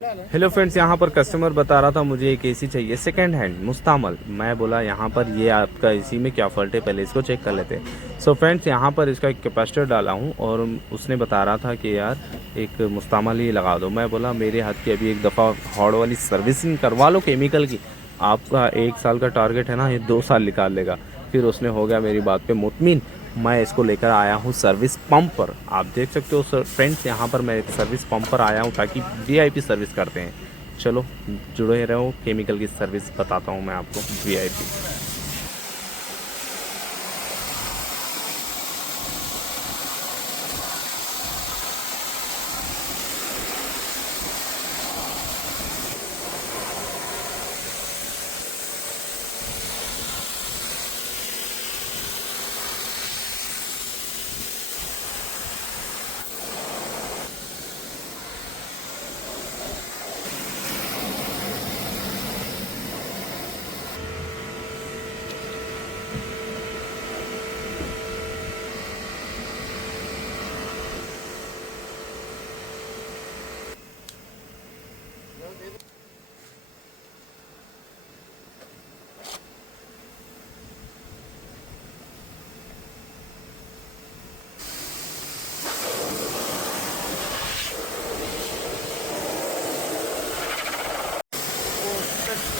Hello friends, यहाँ पर कस्टमर बता रहा था मुझे एक एसी चाहिए सेकंड हैंड मुस्तामल। मैं बोला यहाँ पर ये आपका एसी में क्या फॉल्ट है, पहले इसको चेक कर लेते हैं। सो फ्रेंड्स, यहाँ पर इसका एक कैपेसिटर डाला हूँ और उसने बता रहा था कि यार एक मुस्तामल ही लगा दो। मैं बोला मेरे हाथ की अभी एक दफ़ा हॉड वाली सर्विसिंग करवा लो केमिकल की। आपका 1 साल का टारगेट है ना, ये 2 साल निकाल लेगा। फिर उसने हो गया मेरी बात पे मुतमिन। मैं इसको लेकर आया हूँ सर्विस पंप पर। आप देख सकते हो सर फ्रेंड्स, यहाँ पर मैं एक सर्विस पंप पर आया हूँ ताकि वीआईपी सर्विस करते हैं। चलो जुड़े रहो, केमिकल की सर्विस बताता हूँ मैं आपको वीआईपी।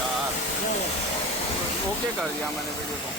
यार ओके कर दिया मैंने वीडियो को।